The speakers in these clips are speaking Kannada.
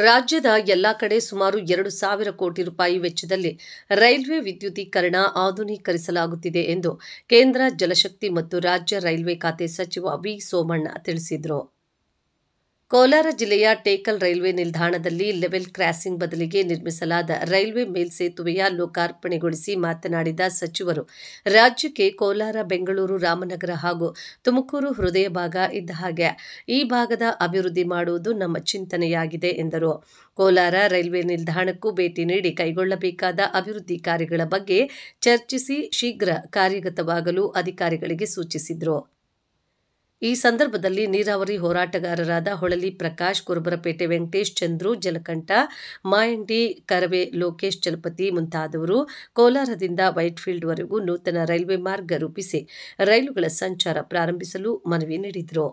ರಾಜ್ಯದ ಎಲ್ಲಾ ಕಡೆ ಸುಮಾರು 2,000 ಕೋಟಿ ರೂಪಾಯಿ ವೆಚ್ಚದಲ್ಲಿ ರೈಲ್ವೆ ವಿದ್ಯುದೀಕರಣ ಆಧುನೀಕರಿಸಲಾಗುತ್ತಿದೆ ಎಂದು ಕೇಂದ್ರ ಜಲಶಕ್ತಿ ಮತ್ತು ರಾಜ್ಯ ರೈಲ್ವೆ ಖಾತೆ ಸಚಿವ ವಿ. ಸೋಮಣ್ಣ ತಿಳಿಸಿದರು. ಕೋಲಾರ ಜಿಲ್ಲೆಯ ಟೇಕಲ್ ರೈಲ್ವೆ ನಿಲ್ದಾಣದಲ್ಲಿ ಲೆವೆಲ್ ಕ್ರಾಸಿಂಗ್ ಬದಲಿಗೆ ನಿರ್ಮಿಸಲಾದ ರೈಲ್ವೆ ಮೇಲ್ಸೇತುವೆಯ ಲೋಕಾರ್ಪಣೆಗೊಳಿಸಿ ಮಾತನಾಡಿದ ಸಚಿವರು, ರಾಜ್ಯಕ್ಕೆ ಕೋಲಾರ, ಬೆಂಗಳೂರು, ರಾಮನಗರ ಹಾಗೂ ತುಮಕೂರು ಹೃದಯ ಭಾಗ ಇದ್ದ ಹಾಗೆ ಈ ಭಾಗದ ಅಭಿವೃದ್ಧಿ ಮಾಡುವುದು ನಮ್ಮ ಚಿಂತನೆಯಾಗಿದೆ ಎಂದರು. ಕೋಲಾರ ರೈಲ್ವೆ ನಿಲ್ದಾಣಕ್ಕೂ ಭೇಟಿ ನೀಡಿ ಕೈಗೊಳ್ಳಬೇಕಾದ ಅಭಿವೃದ್ಧಿ ಕಾರ್ಯಗಳ ಬಗ್ಗೆ ಚರ್ಚಿಸಿ ಶೀಘ್ರ ಕಾರ್ಯಗತವಾಗಲು ಅಧಿಕಾರಿಗಳಿಗೆ ಸೂಚಿಸಿದರು. ಈ ಸಂದರ್ಭದಲ್ಲಿ ನೀರಾವರಿ ಹೋರಾಟಗಾರರಾದ ಹೊಳಲಿ ಪ್ರಕಾಶ್, ಕುರುಬರಪೇಟೆ ವೆಂಕಟೇಶ್, ಚಂದ್ರು, ಜಲಕಂಠ, ಮಾಯಂಡಿ, ಕರವೇ ಲೋಕೇಶ್, ಚಲಪತಿ ಮುಂತಾದವರು ಕೋಲಾರದಿಂದ ವೈಟ್ಫೀಲ್ಡ್ವರೆಗೂ ನೂತನ ರೈಲ್ವೆ ಮಾರ್ಗ ರೂಪಿಸಿ ರೈಲುಗಳ ಸಂಚಾರ ಪ್ರಾರಂಭಿಸಲು ಮನವಿ ನೀಡಿದರು.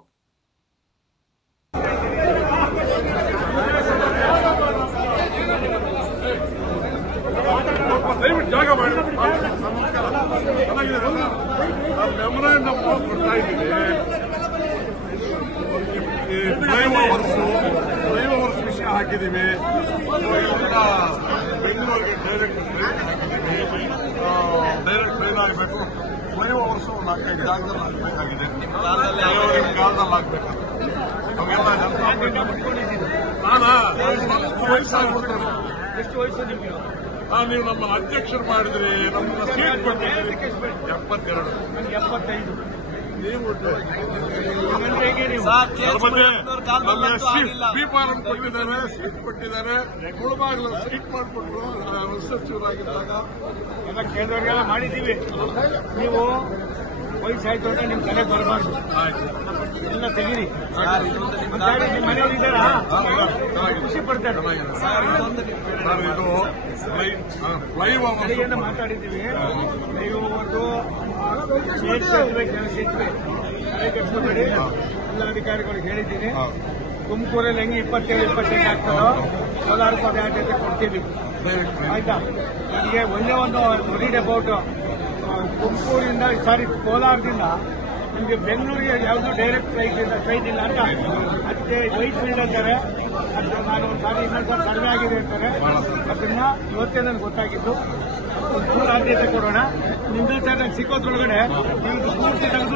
ಫ್ಲೈಓವರ್ಸ್ ವಿಷಯ ಹಾಕಿದ್ದೀವಿ. ಬೆಂಗಳೂರಿಗೆ ಡೈರೆಕ್ಟ್ ಟ್ರೈನ್ ಆಗಬೇಕು. ಫ್ಲೈಓವರ್ಸ್ 4-5 ಜಾಗದಲ್ಲಿ ಆಗಬೇಕಾಗಿದೆ. ಕಾಲದಲ್ಲಿ ಆಗಬೇಕಾಗುತ್ತೆ. ಅವೆಲ್ಲ ವಯಸ್ಸಾಗ್ಬಿಡ್ತಾರೆ. ಎಷ್ಟು ವಯಸ್ಸು ನಿಮಗೆ? ನೀವು ನಮ್ಮ ಅಧ್ಯಕ್ಷರು ಮಾಡಿದ್ರಿ, ನಮ್ಮ ಸೀಟ್ ಕೊಟ್ಟಿದ್ದೀರಿ. 72. 75. ನೀವು ಕೊಟ್ಟಿದ್ದಾರೆ, ಸೀಟ್ ಕೊಟ್ಟಿದ್ದಾರೆ. ಮುಳುಬಾಗಿಲು ಸೀಟ್ ಮಾಡಿಕೊಟ್ರು. ಸಚಿವರಾಗಿದ್ದಾಗ ಎಲ್ಲ ಕೇಂದ್ರಗಳಿಗೆಲ್ಲ ಮಾಡಿದ್ದೀವಿ. ನೀವು ವಯಸ್ಸಾಯ್ತು ಅಂದ್ರೆ ನಿಮ್ ತಲೆ ಬರಬಾರ್ದು. ಎಲ್ಲ ತೆಗೀರಿ. ನಿಮ್ಮ ಮನೆಯವರು ಇದ್ದಾರಾ? ಖುಷಿ ಪಡ್ತಾರೆ. ಇದು ಫ್ಲೈಓವರ್ ಮಾತಾಡಿದ್ದೀವಿ. ಫ್ಲೈಓವರ್ದು ಸೇತುವೆ ಕಟ್ಸ್ಕೊಬೇಡಿ. ಎಲ್ಲ ಅಧಿಕಾರಿಗಳಿಗೆ ಹೇಳಿದ್ದೀನಿ. ತುಮಕೂರಲ್ಲಿ ಹೆಂಗೆ 27-28 ಆಗ್ತದೋ ಕೋಲಾರಕ್ಕೂ ಅದೇ ಆದ್ಯತೆ ಕೊಡ್ತೀವಿ. ಆಯ್ತಾ? ನನಗೆ ಒಂದೇ ಒಂದು ವರೀಡ್ ಅಬೌಟ್ ತುಮಕೂರಿಂದ ಕೋಲಾರದಿಂದ ನಿಮಗೆ ಬೆಂಗಳೂರಿಗೆ ಯಾವುದು ಡೈರೆಕ್ಟ್ ಫ್ಲೈಟ್ ಇಲ್ಲ ಅಂತ ಅದಕ್ಕೆ ವೈಟ್ ಫೀಲ್ಡ್ ಅಂತಾರೆ. ಅದು ನಾನು ಇನ್ನೊಂದು ಸರ್ವೆ ಆಗಿದೆ ಅಂತಾರೆ. ಅದನ್ನ ಇವತ್ತೇ ನನಗೆ ಗೊತ್ತಾಗಿದ್ದು. ಒಂದು ಆದ್ಯತೆ ಕೊಡೋಣ. ನಿಮ್ದು ನನಗೆ ಸಿಕ್ಕೋದ್ರೊಳಗಡೆ ನೀವು ಪೂರ್ತಿ ತೆಗೆದು